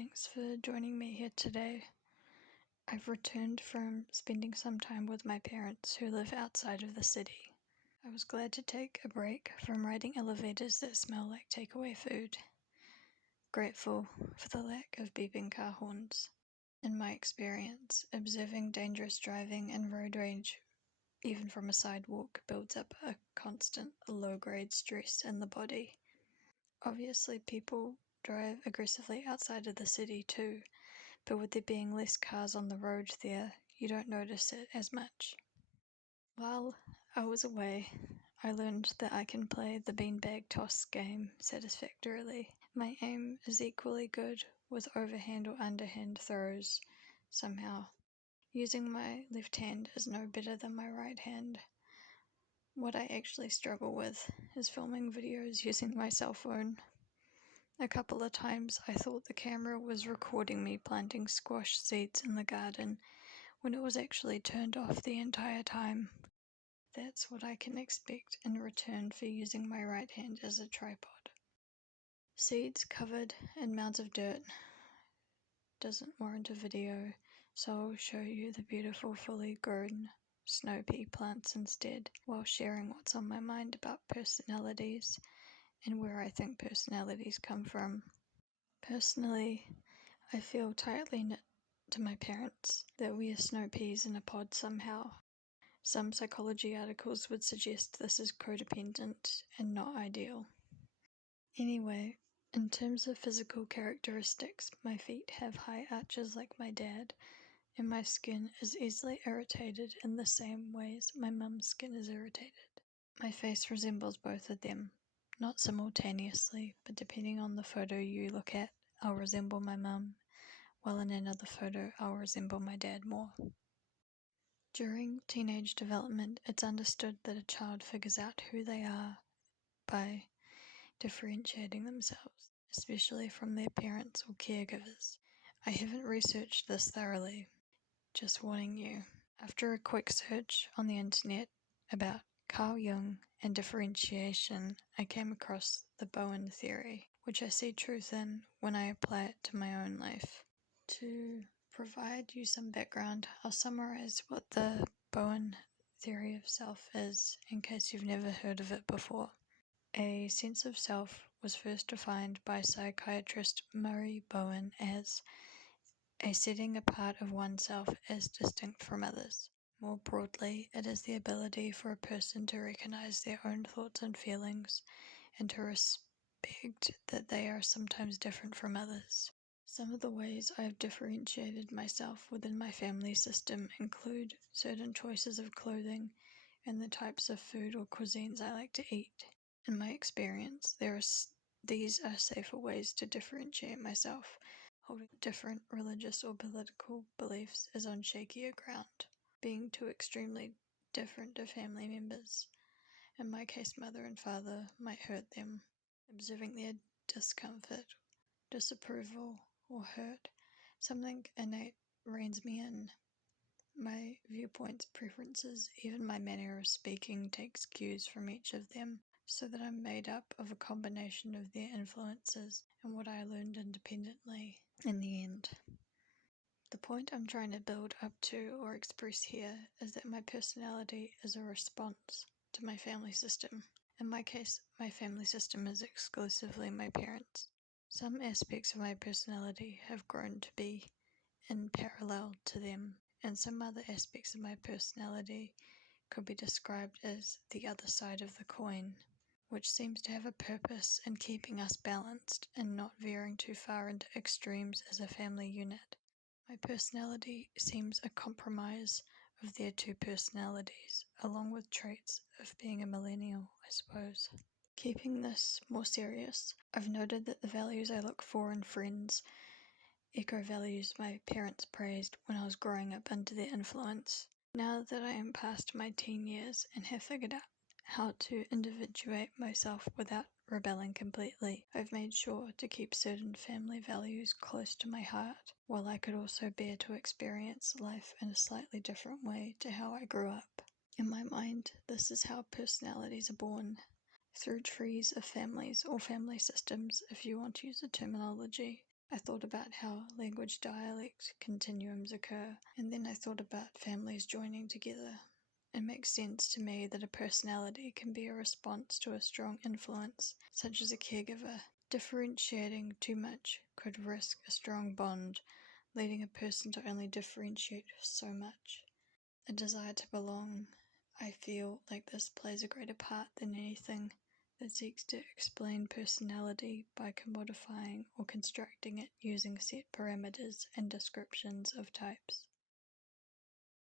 thanks for joining me here today. I've returned from spending some time with my parents who live outside of the city. I was glad to take a break from riding elevators that smell like takeaway food. Grateful for the lack of beeping car horns. In my experience, observing dangerous driving and road rage, even from a sidewalk, builds up a constant low-grade stress in the body. Obviously, people drive aggressively outside of the city too, but with there being less cars on the road there, you don't notice it as much. While I was away, I learned that I can play the beanbag toss game satisfactorily. My aim is equally good with overhand or underhand throws, somehow. Using my left hand is no better than my right hand. What I actually struggle with is filming videos using my cell phone. A couple of times I thought the camera was recording me planting squash seeds in the garden when it was actually turned off the entire time. That's what I can expect in return for using my right hand as a tripod. Seeds covered in mounds of dirt doesn't warrant a video, so I'll show you the beautiful fully grown snow pea plants instead, while sharing what's on my mind about personalities and where I think personalities come from. Personally, I feel tightly knit to my parents, that we are snow peas in a pod somehow. Some psychology articles would suggest this is codependent and not ideal. Anyway, in terms of physical characteristics, my feet have high arches like my dad, and my skin is easily irritated in the same ways my mum's skin is irritated. My face resembles both of them. Not simultaneously, but depending on the photo you look at, I'll resemble my mum, while in another photo I'll resemble my dad more. During teenage development, it's understood that a child figures out who they are by differentiating themselves, especially from their parents or caregivers. I haven't researched this thoroughly, just warning you. After a quick search on the internet about Carl Jung and differentiation, I came across the Bowen theory, which I see truth in when I apply it to my own life. To provide you some background, I'll summarize what the Bowen theory of self is, in case you've never heard of it before. A sense of self was first defined by psychiatrist Murray Bowen as a setting apart of oneself as distinct from others. More broadly, it is the ability for a person to recognize their own thoughts and feelings and to respect that they are sometimes different from others. Some of the ways I have differentiated myself within my family system include certain choices of clothing and the types of food or cuisines I like to eat. In my experience, these are safer ways to differentiate myself. Holding different religious or political beliefs is on shakier ground. Being too extremely different to family members, in my case mother and father, might hurt them. Observing their discomfort, disapproval, or hurt, something innate reins me in. My viewpoints, preferences, even my manner of speaking takes cues from each of them, so that I'm made up of a combination of their influences and what I learned independently in the end. The point I'm trying to build up to or express here is that my personality is a response to my family system. In my case, my family system is exclusively my parents. Some aspects of my personality have grown to be in parallel to them, and some other aspects of my personality could be described as the other side of the coin, which seems to have a purpose in keeping us balanced and not veering too far into extremes as a family unit. My personality seems a compromise of their two personalities, along with traits of being a millennial, I suppose. Keeping this more serious, I've noted that the values I look for in friends echo values my parents praised when I was growing up under their influence. Now that I am past my teen years and have figured out how to individuate myself without rebelling completely, I've made sure to keep certain family values close to my heart, while I could also bear to experience life in a slightly different way to how I grew up. In my mind, this is how personalities are born, through trees of families or family systems if you want to use a terminology. I thought about how language dialect continuums occur, and then I thought about families joining together. It makes sense to me that a personality can be a response to a strong influence, such as a caregiver. Differentiating too much could risk a strong bond, leading a person to only differentiate so much. A desire to belong. I feel like this plays a greater part than anything that seeks to explain personality by commodifying or constructing it using set parameters and descriptions of types.